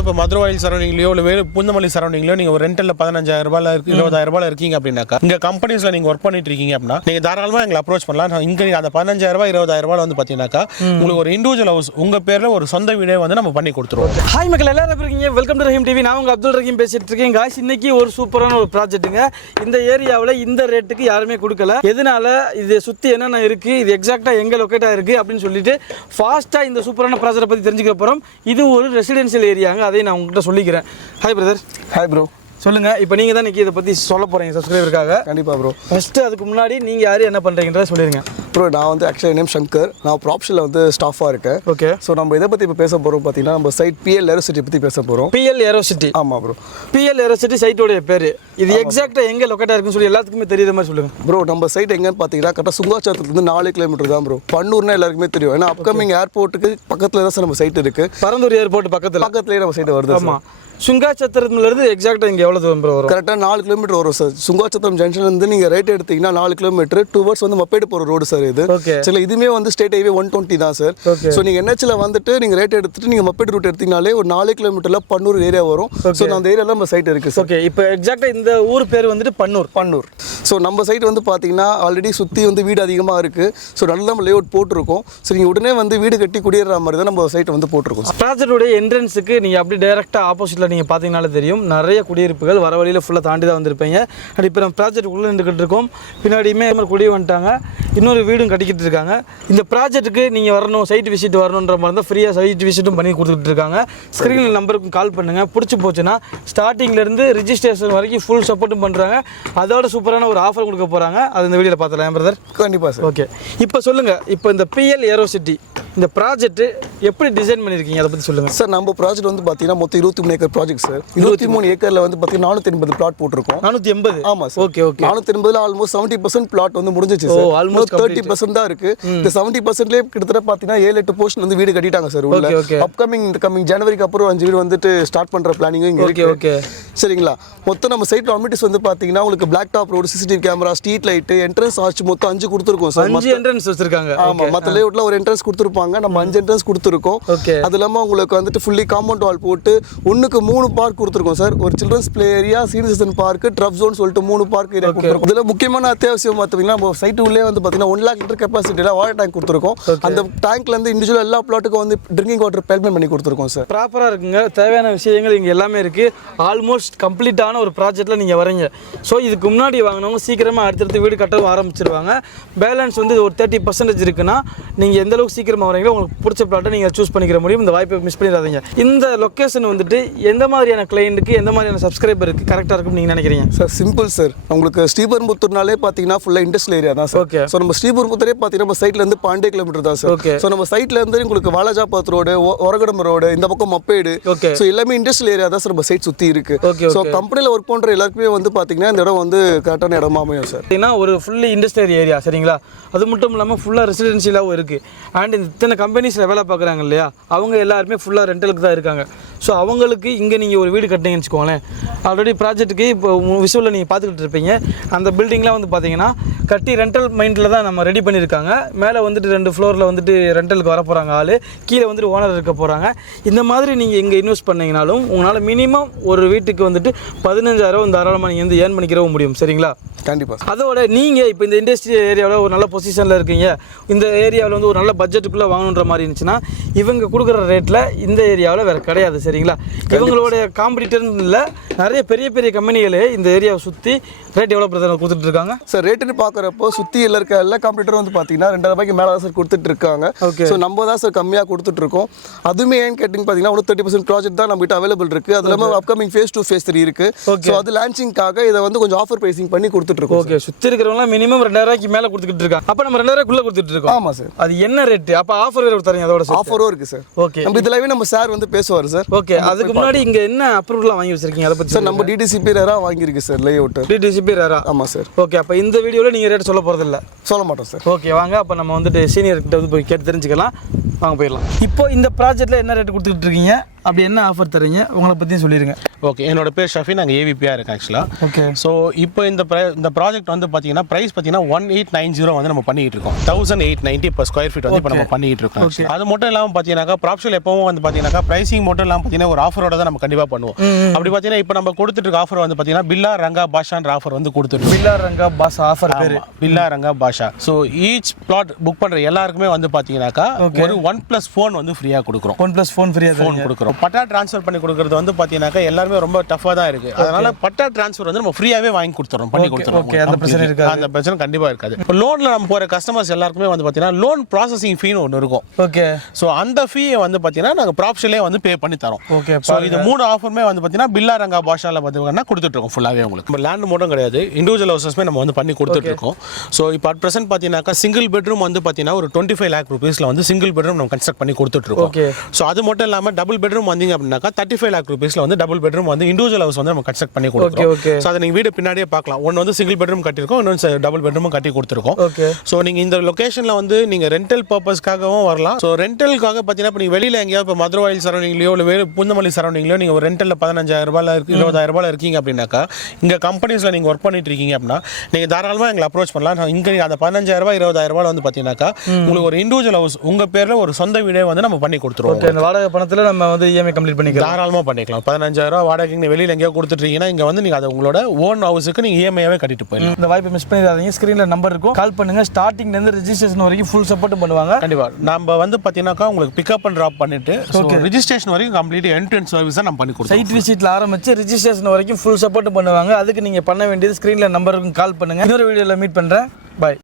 இப்போ மதுரவாயில் சரௌண்டிங்லையோ இல்லை புந்தமல்லி சரௌண்டிங்லையோ நீங்கள் ஒரு ரெண்டலில் 15,000 ரூபாயில் 20,000 ரூபாயில் இருக்கீங்க அப்படின்னாக்கா இங்கே கம்பெனிஸில் நீங்கள் ஒர்க் பண்ணிட்டு இருக்கீங்க அப்படின்னா நீங்கள் தாராளமாக எங்களை அப்ரோச் பண்ணலாம். இங்கே அந்த 15,000 ரூபாய் 20,000 ரூபாய் வந்து பார்த்தீங்கன்னாக்கா உங்களுக்கு ஒரு இண்டிவிஜுவல் ஹவுஸ் உங்கள் பேரில் ஒரு சொந்த வீடே வந்து நம்ம பண்ணி கொடுத்துருவோம். ஹாய் மக்கள் எல்லாரும் இருக்கீங்க, வெல்கம் டு ரஹீம் டிவி. நான் உங்கள் அப்துல் ரஹீம் பேசிட்டு இருக்கேன். காய்ஸ் இன்னைக்கு ஒரு சூப்பரான ஒரு ப்ராஜெக்ட்டுங்க. இந்த ஏரியாவில் இந்த ரேட்டுக்கு யாருமே கொடுக்கல. எதனால இதை சுற்றி என்னென்ன இருக்குது, இது எக்ஸாக்டாக எங்கே லொக்கேட் ஆகிருக்கு அப்படின்னு சொல்லிட்டு ஃபாஸ்ட்டாக இந்த சூப்பரான ப்ராஜெக்டை பற்றி தெரிஞ்சுக்க போகிறோம். இது ஒரு ரெசிடென்ஷியல் ஏரியாங்க, அதை நான் உங்கள்கிட்ட சொல்லிக்கிறேன். Hi brother. Hi bro. சொல்லுங்கள், இப்போ நீங்கள் தான் இதை பற்றி சொல்ல போகிறீங்க சப்ஸ்கிரைபருக்காக. கண்டிப்பாக ப்ரோ. ஃபஸ்ட்டு அதுக்கு முன்னாடி நீங்கள் யார் என்ன பண்ணுறீங்கன்றத சொல்லிடுங்க. ப்ரோ நான் வந்து ஆக்சுவலாக நேம் சங்கர், நான் ப்ராப்ஷனில் வந்து ஸ்டாஃபாக இருக்கேன். ஓகே. ஸோ நம்ம இதை பற்றி இப்போ பேச போகிறோம் பார்த்தீங்கன்னா நம்ம சைட் PL ஏரோசிட்டி பற்றி பேச போகிறோம். PL ஏரோசிட்டி. ஆமாம் ப்ரோ. PL ஏரோசிட்டி சைட்டோடைய பேர். இது எக்ஸாக்டாக எங்கே லொக்கேட்டாக இருக்குன்னு சொல்லி எல்லாத்துக்குமே தெரியுற மாதிரி சொல்லுங்கள். ப்ரோ நம்ம சைட் எங்கன்னு பார்த்தீங்கன்னா கரெக்டாக சுங்காச்சத்திலிருந்து 4 கிலோமீட்டர் தான் ப்ரோ. பன்னூர்னா எல்லாருக்குமே தெரியும், ஏன்னா அப்கமிங் ஏர்போர்ட்டுக்கு பக்கத்தில் தான் சார் நம்ம சைட் இருக்குது. பரந்தூர் ஏர்போர்ட் பக்கத்துலேயே நம்ம சைட் வருது. ஆமாம். சுங்காச்சத்திரத்துலேருந்து எக்ஸாக்டாக இங்கே எவ்வளோ தூரம் ப்ரோ வரும்? கரெக்டாக 4 கிலோமீட்டர் வரும் சார். சுங்காச்சத்திரம் ஜங்ஷன்லேருந்து நீங்கள் ரைட் எடுத்தீங்கன்னா 4 கிலோமீட்டர் டுவர்ட்ஸ் வந்து மப்பேடு போகிற ரோடு சார் இது. ஓகே. சரி, இதுவுமே வந்து ஸ்டேட் ஹைவே 120 தான் சார். ஸோ நீங்கள் NHல வந்துட்டு நீங்கள் ரைட் எடுத்துட்டு நீங்கள் மப்பேடு ரூட் எடுத்தீங்கனாலே ஒரு 4 கிலோமீட்டரில் பன்னூர் ஏரியா வரும். ஸோ அந்த ஏரியாவில் நம்ம சைட் இருக்குது சார். ஓகே. இப்போ எக்ஸாக்டாக இந்த ஊர் பேர் வந்துட்டு பன்னூர். ஸோ நம்ம சைட் வந்து பார்த்தீங்கன்னா ஆல்ரெடி சுற்றி வந்து வீடு அதிகமாக இருக்குது. ஸோ நல்லா நம்ம லே அவுட் போட்டிருக்கோம். ஸோ நீங்கள் உடனே வந்து வீடு கட்டி குடியேற மாதிரி தான் நம்ம சைட் வந்து போட்டிருக்கோம். ப்ராஜெக்டோடைய என்ட்ரன்ஸுக்கு நீங்கள் அப்படி டைரெக்டாக ஆப்போசிட்டில் நீங்கள் பார்த்தீங்கனாலே தெரியும், நிறைய குடியிருப்புகள் வர வழியில் ஃபுல்லாக தாண்டி தான் வந்திருப்பீங்க. அண்ட் இப்போ நம்ம ப்ராஜெக்ட் உள்ளே நின்றுக்கிட்டு இருக்கோம். பின்னாடியுமே குடி வந்துட்டாங்க, இன்னொரு வீடும் கட்டிக்கிட்டு இருக்காங்க. இந்த ப்ராஜெக்ட்டுக்கு நீங்கள் வரணும், சைட் விசிட் வரணுன்ற மாதிரி தான் ஃப்ரீயாக சைட் விசிட்டும் பண்ணி கொடுத்துட்டு இருக்காங்க. ஸ்க்ரீனில் நம்பருக்கு கால் பண்ணுங்கள். பிடிச்சி போச்சுன்னா ஸ்டார்டிங்லேருந்து ரிஜிஸ்ட்ரேஷன் வரைக்கும் ஃபுல் சப்போர்ட்டும் பண்ணுறாங்க. அதோட சூப்பரான ஒரு ஆஃபர் கொடுக்க போகிறாங்க. அது இந்த வீடியோவில் பார்த்துலாம் பிரதர். கண்டிப்பாக சார். ஓகே. இப்போ சொல்லுங்கள், இப்போ இந்த PL ஏரோசிட்டி இந்த ப்ராஜெக்ட் எப்படி டிசைன் பண்ணியிருக்கீங்க, அதை பற்றி சொல்லுங்கள் சார். நம்ம ப்ராஜெக்ட் வந்து பார்த்தீங்கன்னா மொத்தம் 23 ஏக்கர் ப்ராஜெக்ட் சார். 23 ஏக்கரில் வந்து பார்த்தீங்கன்னா 480 பிளாட் போட்டிருக்கோம். 480? ஆமாம் sir. Okay okay. 480 almost 70% plot வந்து முடிஞ்சிச்சு சார். ஆல்மோஸ்ட் 30% தான் இருக்குது. இந்த 70%லேயே கிட்டத்தட்ட பார்த்தீங்கன்னா 7-8 போர்ஷன் வந்து வீடு கட்டிட்டாங்க சார் உள்ள. அப்கமிங் இந்த கமிங் ஜனவரிக்கு அப்புறம் 5 வீடு வந்துட்டு ஸ்டார்ட் பண்ணுற பிளானிங்கும் இங்கே இருக்கு. ஓகே. சரிங்களா. மொத்தம் நம்ம சைட்டில் அமிட்டிஸ் வந்து பார்த்தீங்கன்னா உங்களுக்கு black top road, CCTV camera, street light, entrance arch மொத்தம் 5 கொடுத்துருக்கோம் சார். 5 என்ட்ரன்ஸ் வச்சிருக்காங்க. ஆமாம், மற்ற லேஅவுட்ல ஒரு என்ட்ரன்ஸ் கொடுத்துருப்பாங்க, நம்ம 5 என்ட்ரன்ஸ் கொடுத்துருக்கோம். அது இல்லாமல் உங்களுக்கு வந்துட்டு ஃபுல்லி காம்பவுண்ட் வால் போட்டு 1க்கு 3 பார்க் கொடுத்துருக்கோம் சார். ஒரு children's play area, senior citizen park, ட்ரப் ஜோன் சொல்லிட்டு 3 பார்க் ஏரியா கொடுத்துருக்கோம். இதில் முக்கியமான அத்தியாவசியம் பார்த்தீங்கன்னா நம்ம சைட்டு உள்ளே வந்து பார்த்தீங்கன்னா 1 lakh லிட்டர் கெப்பாசிட்டியில் வாட்டர் டேங்க் கொடுத்துருக்கோம். அந்த டேங்க்லேருந்து இண்டிவிஜுவல் எல்லா பிளாட்டுக்கும் வந்து ட்ரிங்கிங் வாட்டர் பைப்லைன் பண்ணி கொடுத்துருக்கோம் சார். ப்ராப்பராக இருக்குங்க, தேவையான விஷயங்கள் இங்கே எல்லாமே இருக்குது. ஆல்மோஸ்ட் கம்ப்ளீட்டான ஒரு ப்ராஜெக்ட்டில் நீங்கள் வரீங்க. ஸோ இதுக்கு முன்னாடி வாங்கினவங்க சீக்கிரமாக அடுத்தடுத்து வீடு கட்டவும் ஆரம்பிச்சிருவாங்க. பேலன்ஸ் வந்து ஒரு 30% இருக்குன்னா நீங்கள் எந்த அளவுக்கு சீக்கிரமாக வரீங்களோ உங்களுக்கு பிடிச்ச பிளாட்டை நீங்கள் சூஸ் பண்ணிக்கிற முடியும். இந்த வாய்ப்பை மிஸ் பண்ணிடாதீங்க. இந்த லொக்கேஷன் வந்துட்டு எந்த மாதிரியான கிளைண்ட்டுக்கு, எந்த மாதிரியான சப்ஸ்கிரைபருக்கு கரெக்டாக இருக்கும்னு நீங்கள் நினைக்கிறீங்க சார்? Simple sir. உங்களுக்கு ஸ்ரீபெரும்புத்தூர்னாலே பார்த்தீங்கன்னா ஃபுல்லாக இண்டஸ்ட்ரியல் ஏரியா தான் சார். ஓகே. ஸோ நம்ம ஸ்ரீபெரும்புத்தூரே பார்த்தீங்கன்னா நம்ம சைட்லேருந்து 12 கிலோமீட்டர் தான் சார். ஓகே. ஸோ நம்ம சைட்லேருந்து உங்களுக்கு வாலாஜாபாத் ரோடு, ஒரகடம் ரோடு, இந்த பக்கம் மப்பேடு. ஓகே. ஸோ எல்லாமே இண்டஸ்ட்ரியல் ஏரியா தான் சார் நம்ம சைட் சுற்றி இருக்கு. ஓகே. ஸோ கம்பெனியில் ஒர்க் பண்ணுற எல்லாருக்குமே வந்து பார்த்தீங்கன்னா இந்த இடம் வந்து கரெக்டான இடமா அமையும் சார். ஏன்னா ஒரு ஃபுல்லி இண்டஸ்ட்ரியல் ஏரியா, சரிங்களா. அது மட்டும் இல்லாமல் ஃபுல்லாக ரெசிடென்ஷியலாகவும் இருக்குது. அண்ட் இத்தனை கம்பெனிஸில் வேலை பார்க்குறாங்க இல்லையா, அவங்க எல்லாருமே ஃபுல்லாக ரெண்டலுக்கு தான் இருக்காங்க. ஸோ அவங்களுக்கு இங்கே நீங்கள் ஒரு வீடு கட்டிங்கன்னு வச்சுக்கோங்களேன். ஆல்ரெடி ப்ராஜெக்ட்டுக்கு இப்போ விஷுவலில் நீங்கள் பார்த்துக்கிட்டு இருப்பீங்க. அந்த பில்டிங்லாம் வந்து பார்த்தீங்கன்னா கட்டி ரெண்டல் மைண்டில் தான் நம்ம ரெடி பண்ணியிருக்காங்க. மேலே வந்துட்டு 2 ஃப்ளோரில் வந்துட்டு ரெண்டலுக்கு வர போகிறாங்க ஆள், கீழே வந்துட்டு ஓனர் இருக்க போகிறாங்க. இந்த மாதிரி நீங்கள் இங்கே இன்வெஸ்ட் பண்ணிங்கனாலும் உங்களால் மினிமம் ஒரு வீட்டுக்கு வந்துட்டு 15,000 தாராளமாக நீங்கள் வந்து ஏர்ன் பண்ணிக்கிறவும் முடியும், சரிங்களா. கண்டிப்பாக. அதோட நீங்கள் இப்போ இந்த இண்டஸ்ட்ரியல் ஏரியாவில் ஒரு நல்ல பொசிஷனில் இருக்கீங்க, இந்த ஏரியாவில் வந்து ஒரு நல்ல பட்ஜெட்டுக்குள்ளே வாங்கணுன்ற மாதிரி இருந்துச்சுன்னா இவங்க கொடுக்குற ரேட்டில் இந்த ஏரியாவில் வேறு கிடையாது, சரிங்களா. இவங்களோட காம்படிட்டர்னு இல்லை, நிறைய பெரிய பெரிய கம்பெனிகளே இந்த ஏரியாவை சுற்றி ரேட் எவ்வளோ பிரதர் கொடுத்துட்டு இருக்காங்க சார்? ரேட்டுன்னு பார்க்குறப்போ சுற்றி இருக்க எல்லா காம்படிட்டரும் வந்து பார்த்தீங்கன்னா 2,000 ரூபாய்க்கு மேலே தான் சார் கொடுத்துட்டு இருக்காங்க. ஓகே. ஸோ நம்ம தான் சார் கம்மியாக கொடுத்துட்டு இருக்கோம். அதுவுமே ஏன்னு கேட்டிங்க பார்த்தீங்கன்னா ஒரு 30% ப்ராஜெக்ட் தான் நம்மகிட்ட அவைலபிள் இருக்குது. அது இல்லாமல் அப்கமிங் phase 2 phase 3 இருக்குது. ஸோ அது லான்ச்சிங்காக இதை வந்து கொஞ்சம் ஆஃபர் ப்ரைசிங் பண்ணி கொடுத்துட்டு இருக்கோம். ஓகே. சுற்றி இருக்கிறவங்களாம் மினிமம் 2,000 ரூபாய்க்கு மேலே கொடுத்துட்டு இருக்காங்க. அப்போ நம்ம 2,000 ரூபாய்க்குள்ளே கொடுத்துட்டு இருக்கோம். ஆமாம் சார். அது என்ன ரேட்டு? அப்போ ஆஃபர் வேறு தரீங்க? அதோட ஆஃபரும் இருக்குது சார். ஓகே. நம்ம இதில் நம்ம சார் வந்து பேசுவார் சார். ஓகே. அதுக்கு முன்னாடி இங்கே என்ன அப்ரூவல்லாம் வாங்கி வச்சிருக்கீங்க அதை பற்றி சார்? நம்ம DTCP ரேரா வாங்கியிருக்கு சார் லே அவுட். DTCP ரேரா? ஆமாம் சார். ஓகே. அப்போ இந்த வீடியோவில் நீங்கள் ரேட் சொல்ல போகிறதில்ல? சொல்ல மாட்டோம் சார். ஓகே. வாங்க அப்போ நம்ம வந்துட்டு சீனியர் கிட்ட வந்து போய் கேட்டு தெரிஞ்சுக்கலாம். வாங்க போயிடலாம். இப்போ இந்த ப்ராஜெக்ட்டில் என்ன ரேட் கொடுத்துட்டு இருக்கீங்க, அப்படி என்ன ஆஃபர் தரீங்க, உங்களை பற்றியும் சொல்லிடுங்க. ஓகே, என்னோட பேர் ஷஃபி, நாங்கள் ஏவிபியாக இருக்கேன் ஆக்சுவலாக. ஓகே. ஸோ இப்போ இந்த ப்ராஜெக்ட் வந்து பார்த்தீங்கன்னா ப்ரைஸ் பார்த்தீங்கன்னா 1890 வந்து நம்ம பண்ணிட்டு இருக்கோம். 1890 per ஸ்கொயர் ஃபீட் வந்து இப்போ நம்ம பண்ணிட்டு இருக்கோம். அது மட்டும் இல்லாமல் பார்த்தீங்கன்னாக்கா ப்ராப்ஷல் எப்பவும் வந்து பார்த்தீங்கன்னாக்கா ப்ரைசிங் மட்டும் இல்லாமல் பார்த்தீங்கன்னா ஒரு ஆஃபரோட தான் நம்ம கண்டிப்பாக பண்ணுவோம். அப்படி பார்த்தீங்கன்னா இப்போ நம்ம கொடுத்துட்டு இருக்க ஆஃபர் வந்து பார்த்தீங்கன்னா பில்லா ரங்கா பாஷான்ற ஆஃபர் வந்து கொடுத்துருக்கோம். பில்லா ரங்கா பாஷா ஆஃபர் பேர் பில்லா ரங்கா பாஷா. ஸோ ஈச் பிளாட் புக் பண்ணுற எல்லாருக்குமே வந்து பார்த்தீங்கன்னாக்கா ஒரு OnePlus ஃபோன் வந்து ஃப்ரீயாக கொடுக்குறோம். OnePlus ஃபோன் ஃப்ரீயாக ஃபோன் கொடுக்குறோம். பட்டா ட்ரான்ஸ்ஃபர் பண்ணி கொடுக்குறது வந்து பார்த்தீங்கன்னாக்கா எல்லாருமே ரொம்ப டஃபாக தான் இருக்குது. அதனால பட்டா ட்ரான்ஸ்ஃபர் வந்து நம்ம ஃப்ரீயாகவே வாங்கி கொடுத்துறோம், பண்ணி கொடுத்துறோம். அந்த பிரச்சனை இருக்காது. அந்த பிரச்சனை கண்டிப்பாக இருக்காது. இப்போ லோனில் நம்ம போகிற கஸ்டமர்ஸ் எல்லாருக்குமே வந்து பார்த்தீங்கன்னா லோன் ப்ராசஸிங் ஃபீன்னு ஒன்று இருக்கும். ஓகே. ஸோ அந்த ஃபீயை வந்து பார்த்தீங்கன்னா நாங்கள் ப்ராப்ஷலே வந்து பே பண்ணி தரோம். ஓகே. ஸோ இது 3 ஆஃபருமே வந்து பார்த்தீங்கன்னா பில்லா ரங்கா பாஷாவில் பார்த்தீங்கன்னா கொடுத்துட்ருக்கோம் ஃபுல்லாகவே உங்களுக்கு. நம்ம லேண்ட் மட்டும் கிடையாது, இண்டிவிஜுவல் ஹவுசஸ்மே நம்ம வந்து பண்ணி கொடுத்துட்ருக்கோம். ஸோ இப்போ அட் ப்ரெசென்ட் பார்த்தீங்கன்னாக்கா சிங்கிள் பெட்ரூம் வந்து பார்த்தீங்கன்னா ஒரு 25 lakh rupeesல வந்து சிங்கிள் பெட்ரூம் நம்ம கன்ஸ்ட்ரக்ட் பண்ணி கொடுத்துட்ருக்கோம். ஓகே. ஸோ அது மட்டும் இல்லாமல் டபுள் பெட்ரூம் வந்தீங்க அப்படின்னாக்கா 35 lakh rupeesல வந்து டபுள் பெட்ரூம் வந்து இண்டிவிஜுவல் ஹவுஸ் வந்து நம்ம கன்ஸ்ட்ரக்ட் பண்ணி கொடுக்குறோம். ஓகே. ஸோ அதை நீங்கள் வீடு பின்னாடியே பார்க்கலாம். ஒன்று வந்து சிங்கிள் பெட்ரூம் கட்டியிருக்கோம், இன்னொன்று டபுள் பெட்ரூமும் கட்டி கொடுத்துருக்கோம். ஓகே. ஸோ நீங்கள் இந்த லொகேஷனில் வந்து நீங்கள் ரெண்டல் பர்பஸ்க்காகவும் வரலாம். ஸோ ரெண்டலுக்காக பார்த்தீங்கன்னா இப்போ நீங்கள் வெளியில் எங்கேயாவது இப்போ மதுரவாயில் சரௌண்டிங்லையோ இல்லை புந்தமல்லி சரௌண்டிங்லையோ நீங்கள் ஒரு ரெண்டலில் 15,000 20,000 இருக்கீங்க அப்படின்னாக்கா இங்கே கம்பெனிஸில் நீங்கள் ஒர்க் பண்ணிட்டு இருக்கீங்க அப்படின்னா நீங்கள் தாராளமாக எங்களை அப்ரோச் பண்ணலாம். இங்கே அந்த 15,000 20,000 வந்து பார்த்தீங்கன்னாக்கா உங்களுக்கு ஒரு இண்டிவிஜுவல் ஹவுஸ் உங்கள் பேரில் ஒரு சொந்த வீடே வந்து நம்ம பண்ணி கொடுத்துருவோம். இந்த வாடகை பணத்தில் நம்ம வந்து இஎம்ஐ கம்ப்ளீட் பண்ணிக்கலாம். தாராளமாக பண்ணிக்கலாம். 15,000 வாடகை நீங்கள் வெளியில் எங்கேயோ கொடுத்துட்டீங்கன்னா இங்கே வந்து நீங்கள் அதை உங்களோட ஓன் ஹவுஸுக்கு நீங்கள் இஎம்ஐயாவே கட்டிட்டு போயிடலாம். இந்த வாய்ப்பை மிஸ் பண்ணிடாதீங்க. ஸ்க்ரீனில் நம்பர் இருக்கும், கால் பண்ணுங்க. ஸ்டார்டிங்லேருந்து ரெஜிஸ்ட்ரேஷன் வரைக்கும் ஃபுல் சப்போர்ட் பண்ணுவாங்க. கண்டிப்பாக நம்ம வந்து பார்த்தீங்கன்னாக்கா உங்களுக்கு பிக்கப் அண்ட் ட்ராப் பண்ணிட்டு ரெஜிஸ்ட்ரேஷன் வரைக்கும் கம்ப்ளீட் எண்ட் சர்வீஸ் தான் நம்ம பண்ணி கொடுப்போம். சைட் விசிட்ல ஆரம்பிச்சு ரெஜிஸ்ட்ரேஷன் வரைக்கும் ஃபுல் சப்போர்ட் பண்ணுவாங்க. அதுக்கு நீங்கள் பண்ண வேண்டியது ஸ்க்ரீனில் நம்பருக்கு கால் பண்ணுங்க. இன்னொரு வீடியோவில் மீட் பண்ணுறேன். பாய்.